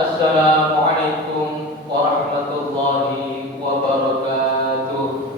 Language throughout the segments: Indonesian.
Assalamualaikum warahmatullahi wabarakatuh.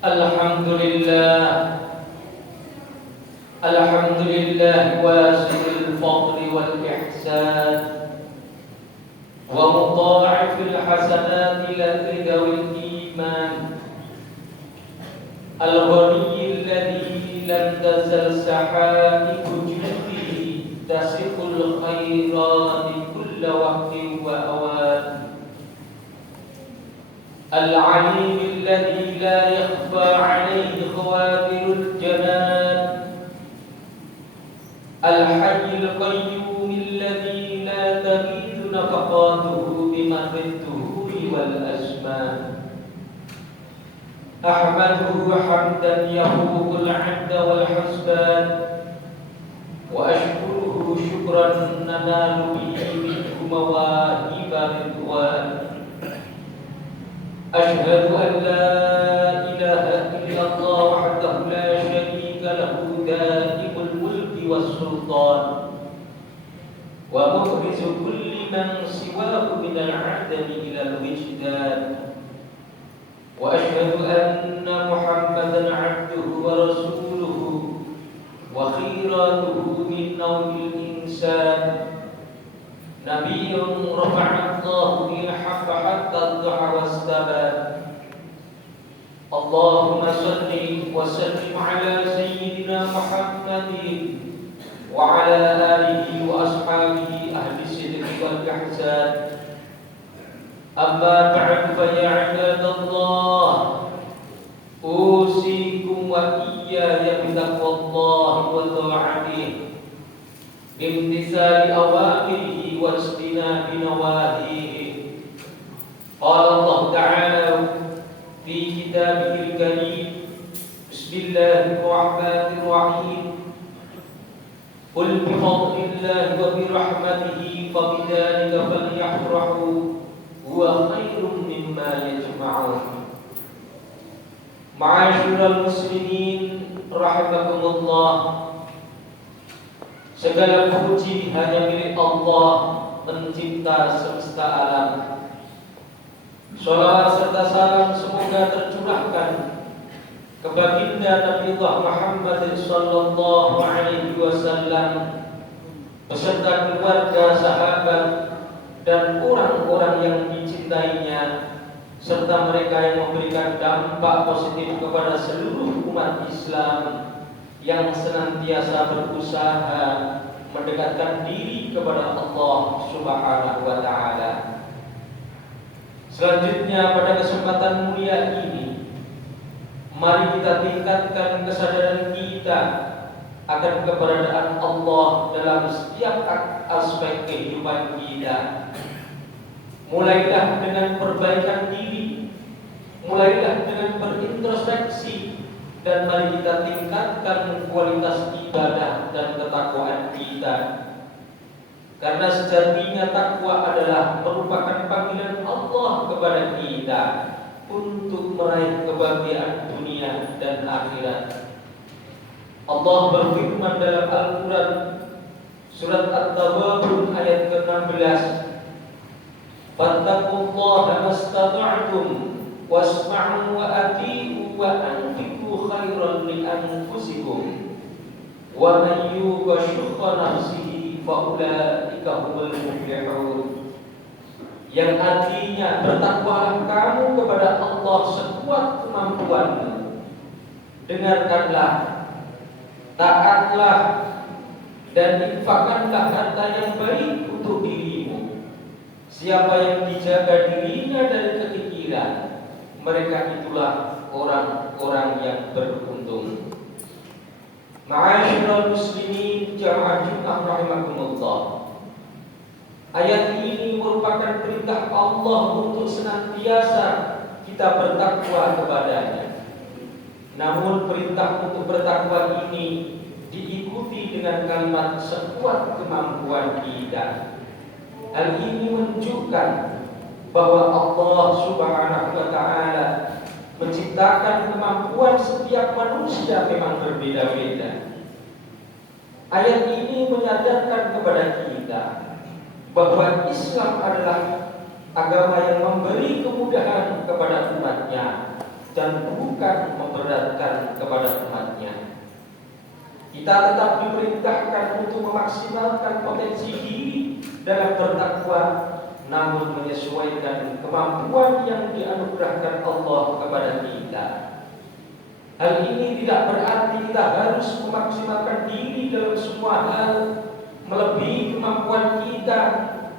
Alhamdulillah, alhamdulillah wasil fadli wal ihsan wa mudha'ifil hasanati lil iman al-ghani alladhi lam tazal sahaibu judihi tasiqul khairati kulla waqtin wa awan al-alim alladhi la yakhfa alayhi khawatirul janan al-hayy al-qayyum alladhi la tabidu nafaqatuhu bimarrituhu wal asma ahmaduhu hamdan yahuqul 'adda wal hasban wa ashkuruhu syukran nanalu bihi minhu mawahiba ridwan ashhadu an la ilaha illallah wahdahu la syarika lahu daimul mulki was sultan wa mukhrizu kulli man siwahu minal 'adami ilal wijdan wa ashhadu anna muhammadan 'abduhu wa rasuluhu wa khiratuhu min nawmil insan nabiyyun rafa'a Allahu bil haqqa hatta ad-duha was-sabat Allahumma salli wa sallim ala sayyidina Muhammadin wa ala alihi wa ashabihi ahli sidqi wal ihsan amma ba'du fa ya ibadallah usikum wa iyaya bitaqwallahi wa ta'atihi bimtisali awamirihi wa istinabi nawahihi qala Allah ta'ala fi kitabihil karim bismillahirrahmanirrahim qul bifadlillahi wa birahmatihi fabidhalika falyafrahu huwa khairum mimma yajma'un ma'asyiral muslimin rahimakumullah. Segala puji hanya milik Allah pencipta semesta alam. Shalawat serta salam semoga tercurahkan ke baginda Nabi Muhammad sallallahu alaihi wasallam beserta keluarga, sahabat dan orang-orang yang dicintainya serta mereka yang memberikan dampak positif kepada seluruh umat Islam yang senantiasa berusaha mendekatkan diri kepada Allah Subhanahu wa taala. Selanjutnya pada kesempatan mulia ini mari kita tingkatkan kesadaran kita akan keberadaan Allah dalam setiap aspek kehidupan kita. Mulailah dengan perbaikan diri, mulailah dengan berintrospeksi, dan mari kita tingkatkan kualitas ibadah dan ketakwaan kita. Karena sejatinya takwa adalah merupakan panggilan Allah kepada kita untuk meraih kebahagiaan dunia dan akhirat. Allah berfirman dalam Al-Quran surat At-Taghabun ayat ke-16, fattaqullaha mastata'tum wasma'u wa ati'u wa anfiqu khairan li anfusikum wa man yuqa syuhha nafsihi fa ulaika humul muflihun. Yang artinya bertakwalah kamu kepada Allah sekuat kemampuanmu. Dengarkanlah, taatlah, dan infakkanlah harta yang baik untuk dirimu. Siapa yang dijaga dirinya dari kekikiran, mereka itulah orang-orang yang beruntung. Ma'asyiral muslimin jamaah Jumat rahimakumullah. Ayat ini merupakan perintah Allah untuk senantiasa kita bertakwa kepadanya. Namun perintah untuk bertakwa ini diikuti dengan kalimat sekuat kemampuan kita. Hal ini menunjukkan bahwa Allah Subhanahu wa taala menciptakan kemampuan setiap manusia memang berbeda-beda. Ayat ini menyadarkan kepada kita bahwa Islam adalah agama yang memberi kemudahan kepada umatnya dan bukan memberatkan kepada umatnya. Kita tetap diperintahkan untuk memaksimalkan potensi diri dalam bertakwa, namun menyesuaikan kemampuan yang dianugerahkan Allah kepada kita. Hal ini tidak berarti kita harus memaksimalkan diri dalam semua hal melebihi kemampuan kita,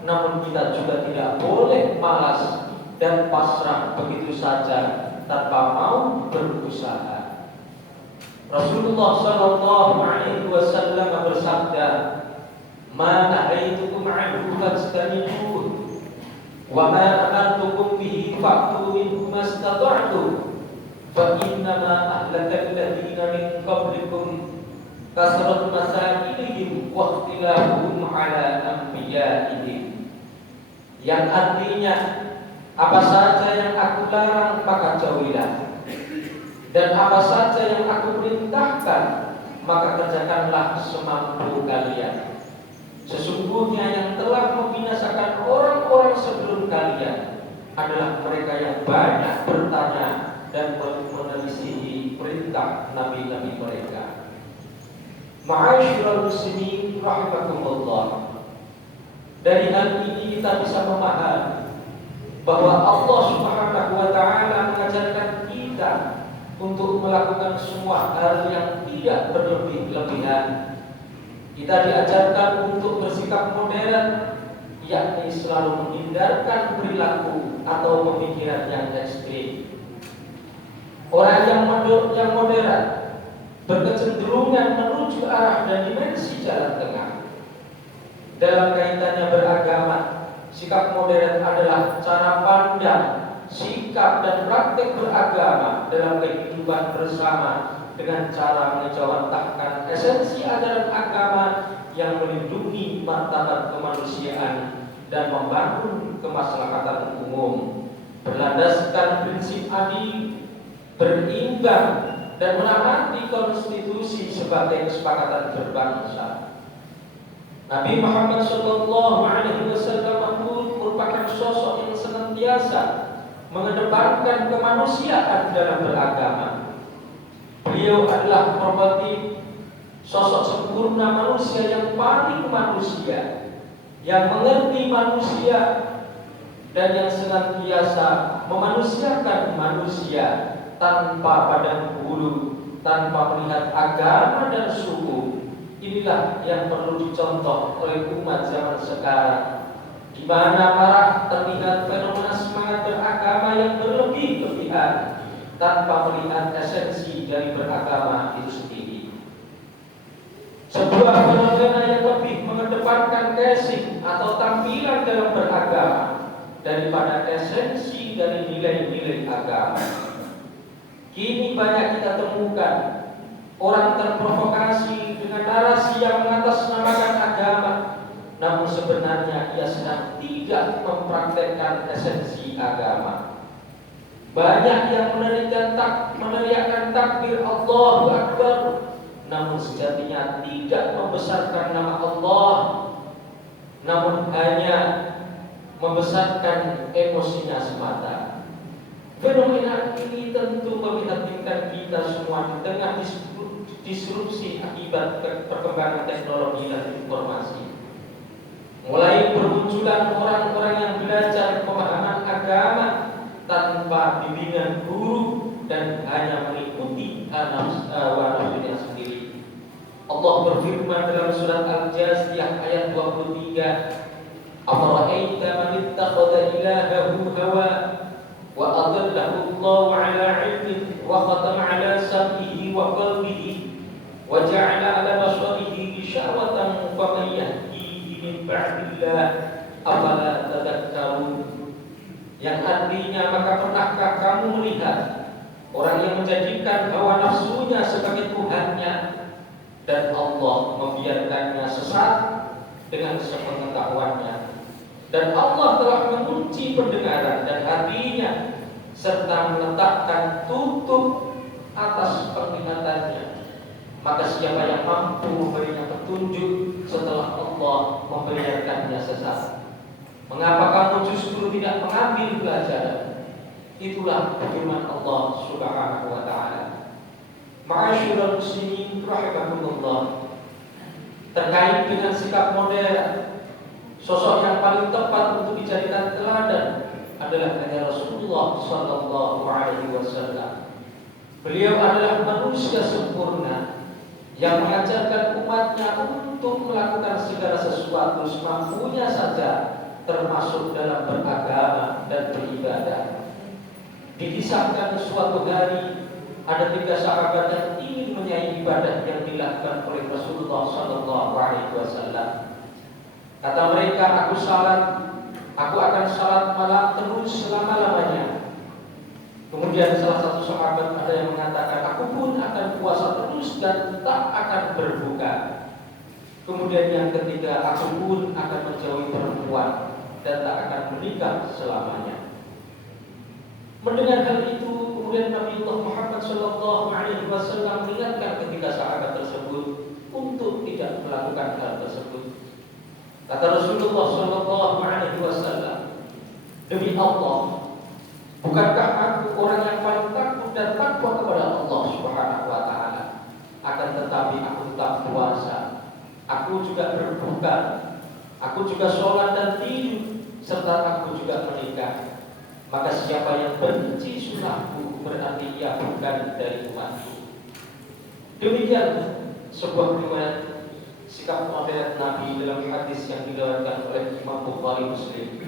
namun kita juga tidak boleh malas dan pasrah begitu saja tanpa mau berusaha. Rasulullah sallallahu alaihi wasallam bersabda, "Ma nahaitukum anhu fajtanibuh, wa ma amartukum bihi fa'tu minhu mastata'tum, fa innama ahlakal ladzina min qablikum kasrat masailihim wa ikhtilafuhum ala anbiya'ihim." Yang artinya, apa saja yang aku larang maka jauhilah, dan apa saja yang aku perintahkan maka kerjakanlah semampu kalian. Sesungguhnya yang telah membinasakan orang-orang sebelum kalian adalah mereka yang banyak bertanya dan menyelisihi perintah nabi-nabi mereka. Ma'asyiral muslimin rahimakumullah. Dari hal ini kita bisa memahami bahwa Allah Subhanahu wa taala mengajarkan kita untuk melakukan semua hal yang tidak berlebih-lebihan. Kita diajarkan untuk bersikap modern, yakni selalu menghindarkan perilaku atau pemikiran yang ekstrim. Orang yang modern berkecenderungan menuju arah dan dimensi jalan tengah. Dalam kaitannya beragama, sikap modern adalah cara pandang, sikap dan praktik beragama dalam kehidupan bersama dengan cara mengejawantahkan esensi ajaran agama yang melindungi martabat kemanusiaan dan membangun kemaslahatan umum, berlandaskan prinsip adil, berimbang, dan menaati konstitusi sebagai kesepakatan berbangsa. Nabi Muhammad SAW merupakan sosok yang senantiasa mengedepankan kemanusiaan dalam beragama. Beliau adalah prototipe sosok sempurna manusia yang paling manusia, yang mengerti manusia, dan yang senantiasa memanusiakan manusia tanpa pandang bulu, tanpa melihat agama dan suku. Inilah yang perlu dicontoh oleh umat zaman sekarang, di mana marak terlihat fenomena semangat beragama yang berlebih-lebihan tanpa melihat esensi dari beragama itu sendiri. Sebuah fenomena yang lebih mengedepankan casing atau tampilan dalam beragama daripada esensi dari nilai-nilai agama. Kini banyak kita temukan orang terprovokasi dengan narasi yang mengatasnamakan agama, namun sebenarnya ia sedang tidak mempraktekkan esensi agama. Banyak yang meneriakkan takbir Allahu Akbar, namun sejatinya tidak membesarkan nama Allah, namun hanya membesarkan emosinya semata. Fenomena ini tentu memprihatinkan kita semua di tengah disrupsi akibat perkembangan teknologi dan informasi. Mulai bermunculan orang-orang yang belajar pemahaman agama tanpa bimbingan guru dan hanya mengikuti hawa nafsunya sendiri. Allah berfirman dalam surat Al-Jasiyah ayat 23, "Afara'aita man ittakhadha ilahahu hawa wa adallahu Allahu 'ala 'ilmin wa khatama 'ala sam'ihi wa qalbihi wa ja'ala 'ala basarihi ghishawatan faman yahdihi min ba'dillah afala tadhakkarun." Yang artinya, maka pernahkah kamu melihat orang yang menjadikan hawa nafsunya sebagai Tuhannya dan Allah membiarkannya sesat dengan sepengetahuannya, dan Allah telah mengunci pendengaran dan hatinya serta meletakkan tutup atas penglihatannya, maka siapa yang mampu memberinya petunjuk setelah Allah membiarkannya sesat? Mengapa kamu justru tidak mengambil pelajaran? Itulah firman Allah Subhanahu wa taala. Ma'asyiral muslimin rahimakumullah. Terkait dengan sikap modern, sosok yang paling tepat untuk dijadikan teladan adalah Rasulullah sallallahu alaihi wasallam. Beliau adalah manusia sempurna yang mengajarkan umatnya untuk melakukan segala sesuatu semampunya saja, termasuk dalam beragama dan beribadah. Dikisahkan suatu hari ada 3 sahabat yang ingin menyai ibadah yang dilakukan oleh Rasulullah sallallahu alaihi wasallam. Kata mereka, aku akan salat malam terus selama-lamanya. Kemudian salah satu sahabat ada yang mengatakan, aku pun akan puasa terus dan tak akan berbuka. Kemudian yang ketiga, aku pun akan menjauhi perempuan dan tak akan menikah selamanya. Mendengar hal itu, kemudian Nabi Muhammad sallallahu alaihi wasallam mengingatkan ketiga sahabat tersebut untuk tidak melakukan hal tersebut. Kata Rasulullah sallallahu alaihi wasallam, demi Allah, bukankah aku orang yang paling takut dan takwa kepada Allah Subhanahu wa taala? Akan tetapi aku tetap puasa, aku juga berbuka, aku juga sholat dan tidur, serta aku juga menikah. Maka siapa yang benci sunnahku berarti ia bukan dari umatku. Demikian sebuah riwayat sikap modern Nabi dalam hadis yang diriwayatkan oleh Imam Bukhari Muslim.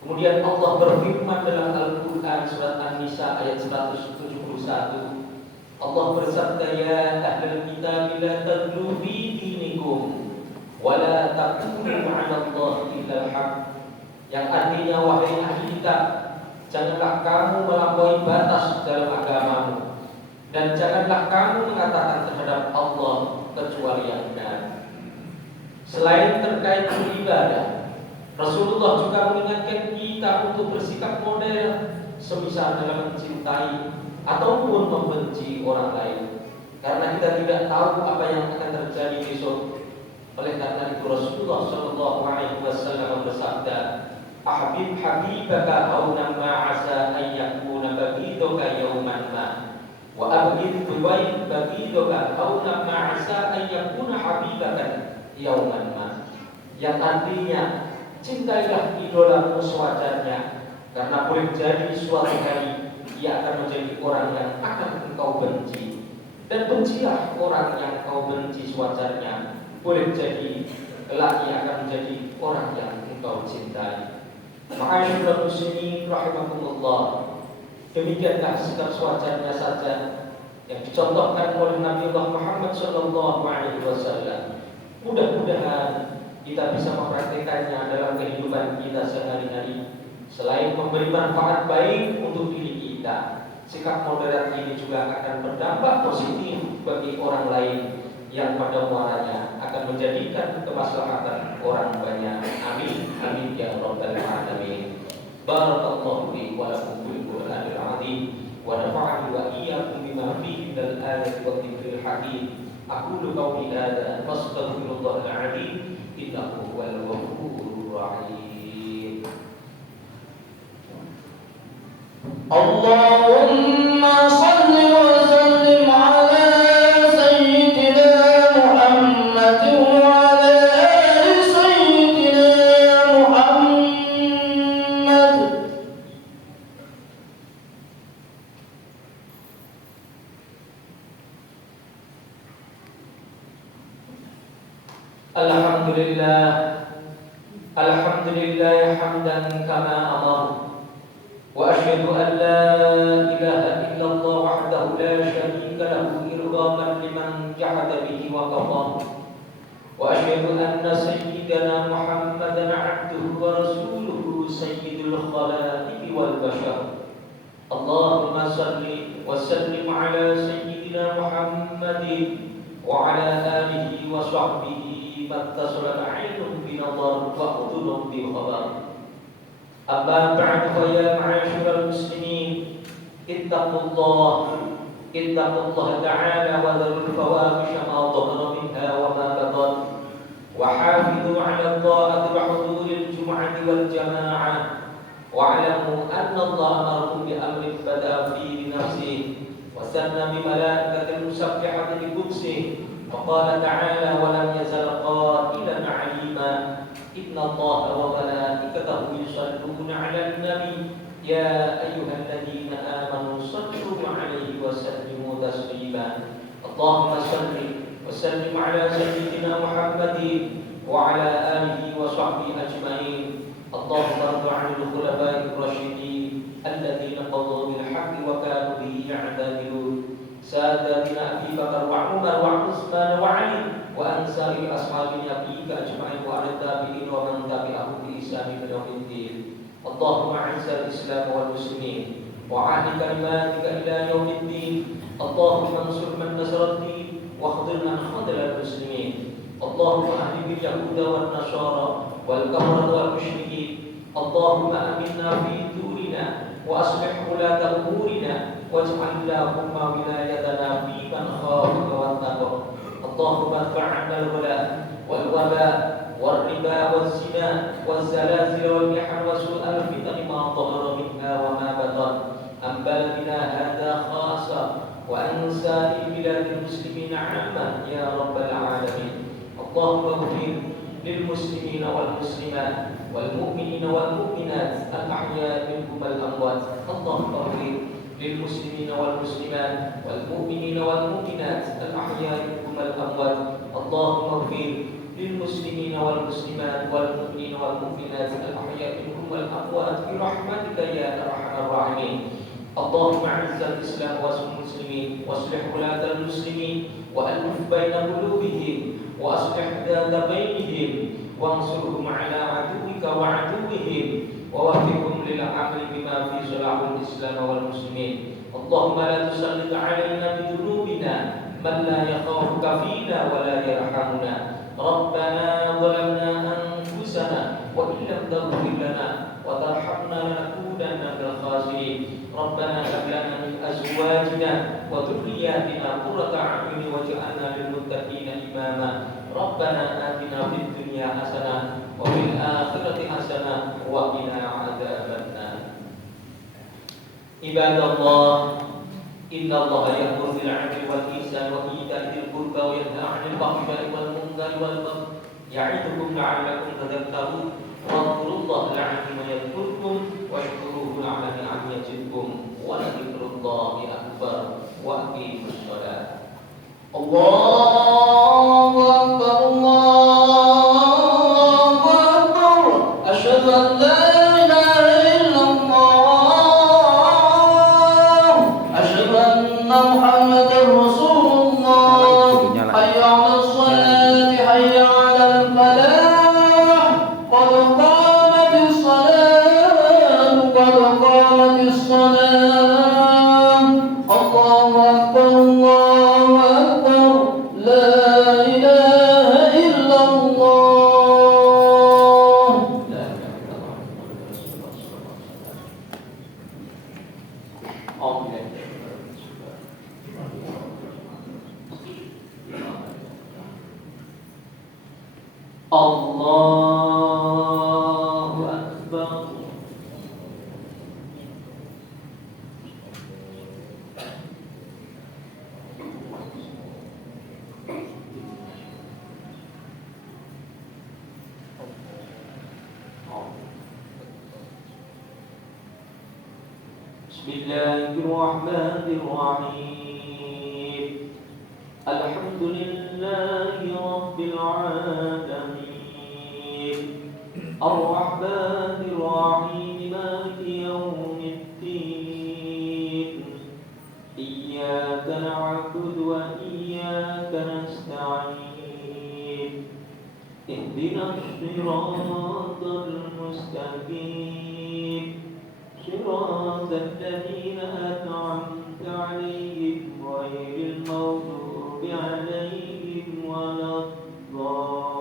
Kemudian Allah berfirman dalam Al-Quran surat An-Nisa ayat 171. Allah bersabda, ya ahlal kitab la taghlu fi dinikum wa la taqulu 'ala Allahi illa al-haq. Yang artinya, wahai ahli kitab, janganlah kamu melampaui batas dalam agamamu, dan janganlah kamu mengatakan terhadap Allah kecuali yang benar. Selain terkait beribadah, Rasulullah juga mengingatkan kita untuk bersikap modern, semisal dalam mencintai ataupun membenci orang lain, karena kita tidak tahu apa yang akan terjadi besok. Oleh karena itu Rasulullah sallallahu alaihi wasallam bersabda, ahbib habibaka haunan ma'asa an yakuna bagiduka yawman ma, wa abghid bagiduka haunan ma'asa an yakuna habibaka yawman ma. Yang artinya, cintailah idolamu sewajarnya, karena boleh jadi suatu hari ia akan menjadi orang yang akan engkau benci, dan bencilah orang yang engkau benci sewajarnya, boleh jadi kelak ia akan menjadi orang yang engkau cintai. Ma'asyiral muslimin rahimakumullah. Demikianlah sikap sewajarnya saja yang dicontohkan oleh Nabi Muhammad sallallahu alaihi wasallam. Mudah-mudahan kita bisa mempraktikkannya dalam kehidupan kita sehari-hari. Selain memberi manfaat baik untuk diri kita, sikap moderat ini juga akan berdampak positif bagi orang lain yang pada muaranya akan menjadikan kemaslahatan orang banyak. Amin, amin ya rabbal alamin. Barakallahu li wa lakum fil Qur'anil azim wa nafa'ani wa iyyakum bima fihi minal ayati wa dzikril hakim. Aqulu qawli hadza wastaghfirullahal azim innahu huwal ghafurur rahim. Allahumma shalli wa sallim ala Alhamdulillah hamdan kama amar, wa asyhadu an la ilaha illallah wahdahu la syarika lahu irghaman liman jahada bihi wa kafar, wa asyhadu anna sayyidana Muhammadan abduhu wa rasuluhu sayyidul khalaiqi wal bashar. Allahumma salli wa sallim ala sayyidina Muhammadin wa ala alihi wa sahbihi mattasalat ainun binadar wa udunum bi khabar. Amma ba'du fa ya ma'asyiral muslimin, ittaqullah ta'ala wa dharul fawahish ma dhahara minha wa ma batan, wa hafidhu 'ala ta'ati wa huduril jum'ati wal jama'ah, واعلموا أن الله أمركم بأمر بدأ فيه بنفسه وثنى بملائكة المسبحة بقدسه وقال تعالى ولم يزل قائلا عليما إن الله وملائكته يصلون على النبي يا أيها الذين آمنوا صلوا عليه وسلموا تسليما اللهم صل وسلم على سيدنا محمد وعلى آله وصحبه أجمعين اللهم ارض عن الخلفاء الراشدين الذين قضوا بالحق وكانوا به يعتدلون ساداتنا أبي بكر وعمر وعثمان وعلي وأن سائر أصحاب نبيك أجمعين وعلى التابعين ومن تبعهم بإحسان إلى يوم الدين اللهم أعز الإسلام والمسلمين وعاهد كلماتك إلى يوم الدين اللهم انصر من نصر الدين واخذل من خذل المسلمين اللهم أهلك اليهود والنصارى والكفرة والمشركين اللهم آمنا في دورنا وأصلح ولاة أمورنا واجعل اللهم ولايتنا في من خافك واتقاك اللهم ادفع عنا الغلاء والوباء والربا والزنا والزلازل والمحن وسوء الفتن ما ظهر منها وما بطن عن بلدنا هذا خاصة وعن سائر بلاد المسلمين عامة يا رب العالمين اللهم اغفر للمسلمين والمسلمات والمؤمنين والمؤمنات الأحياء منهم الأموات اللهم اغفر للمسلمين والمسلمات والمؤمنين والمؤمنات الأحياء منهم الأموات اللهم اغفر للمسلمين والمسلمات والمؤمنين والمؤمنات الأحياء منهم الأموات برحمتك يا أرحم الراحمين اللهم أعز الإسلام والمسلمين واصلح ولاة المسلمين وألف بين قلوبهم وأصلح ذات بينهم وانصرهم على عدوك وعدوهم ووفقهم للعمل بما في صلاح الإسلام والمسلمين اللهم لا تسلط علينا بذنوبنا من لا يخافك فينا ولا يرحمنا ربنا ظلمنا أنفسنا وإن لم تغفر لنا وترحمنا لنكونن من الخاسرين ربنا هب لنا من أزواجنا وذرياتنا قرة أعين واجعلنا للمتقين إماما ربنا آتنا في الدنيا حسنة وفي الآخرة حسنة وقنا عذاب النار عباد الله إن الله يأمر بالعدل والإحسان وإيتاء ذي القربى وينهى عن الفحشاء والمنكر والبغي يعظكم لعلكم تذكرون واذكروا الله العظيم يذكركم واشكروه على أن يزدكم ولذكر الله أكبر وأقيموا الصلاة الله أكبر الله أكبر أشهد أن لا إله إلا الله أشهد أن محمدا رسول الله حي على الصلاة حي على الفلاح قد قامت الصلاة قد قامت الصلاة الله أكبر الله أكبر لا إله إلا الله لا إله إلا الله محمد رسول الله صلى الله عليه وسلم أعوذ بالله من الشيطان الرجيم الله أكبر بسم الله الرحمن الرحيم الحمد لله رب العالمين الرحمن الرحيم مالك يوم الدين إياك نعبد وإياك نستعين اهدنا الصراط المستقيم صراط الذين أنعمت عليهم غير المغضوب عليهم ولا الضالين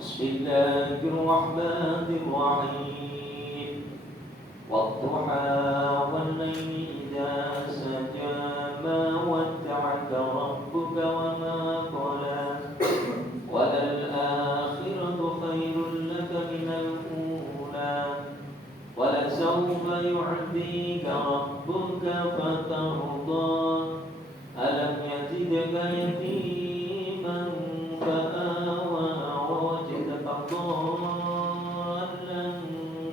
بسم الله الرحمن الرحيم والضحى والليل إذا وما قلى وللآخرة خير لك من الأولى ولسوف يعطيك ربك فترضى ألم يجدك يتيما فآوى ووجدك ضالا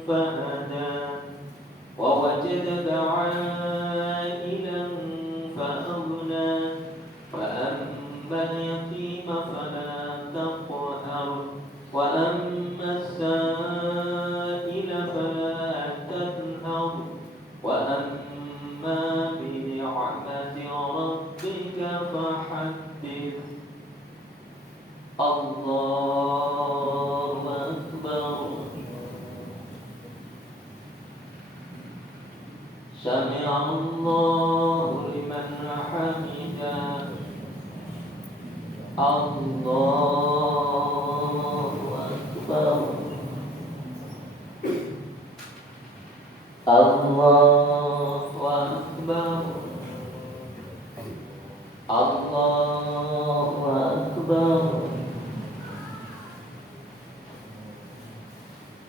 فهدى ووجدك عائلا فأغنى فأما اليتيم فلا تقهر وأما السائل فلا تنهر وأما بنعمة ربك فحدث الله أكبر سمع الله لمن حمده الله أكبر الله أكبر الله أكبر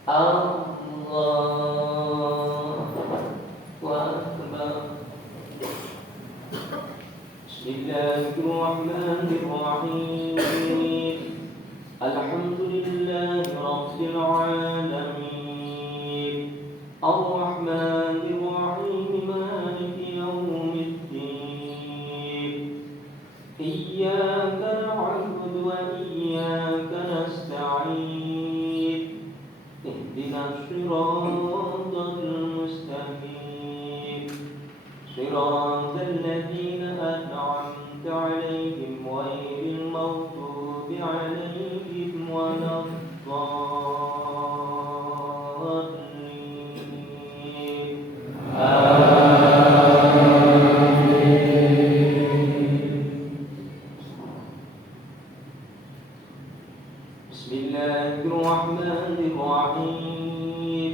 الله أكبر بسم الله الرحمن الرحيم الحمد لله رب العالمين الرحمن الرحيم مالك يوم الدين إياك نعبد وإياك نستعين اهدنا الصراط المستقيم صراط الذين أنعمت عليهم غير المغضوب عليهم ولا الضالين بسم الله الرحمن الرحيم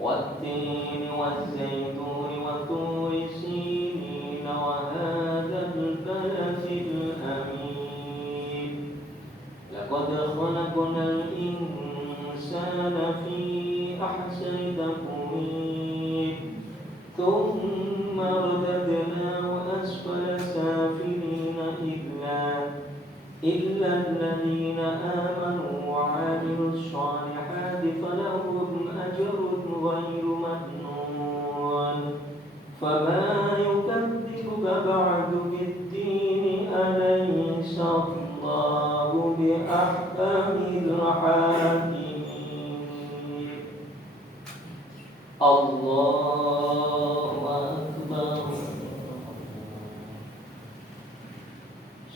والتين والزيتون وطور سينين وهذا البلد الأمين لقد خلقنا الإنسان في أحسن تقويم ثم رددناه أسفل سافلين إلا الذين آمنوا وعملوا الصالحات فلهم أجر غير ممنون فما يكذبك بعد بالدين أليس الله بأحكم الحاكمين الله أكبر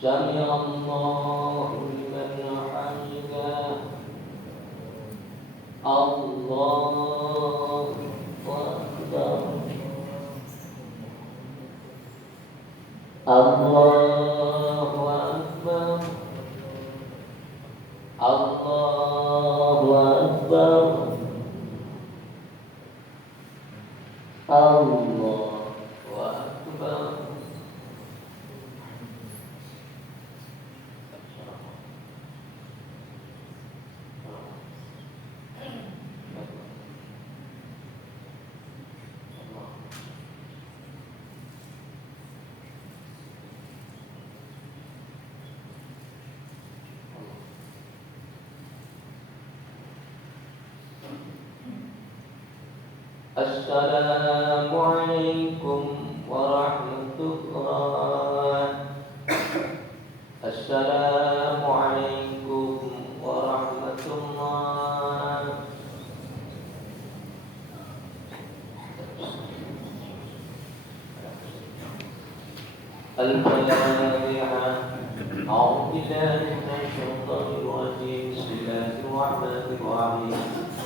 سمع الله لمن حمده الله أكبر الله أكبر الله أكبر الله أكبر السلام عليكم ورحمة الله السلام عليكم ورحمة الله الفاتحة أعوذ بالله من الشيطان الرجيم بسم الله الرحمن الرحيم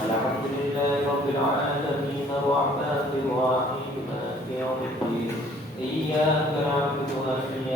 الحمد لله رب العالمين الرحمن الرحيم مالك يوم الدين إياك نعبد وإياك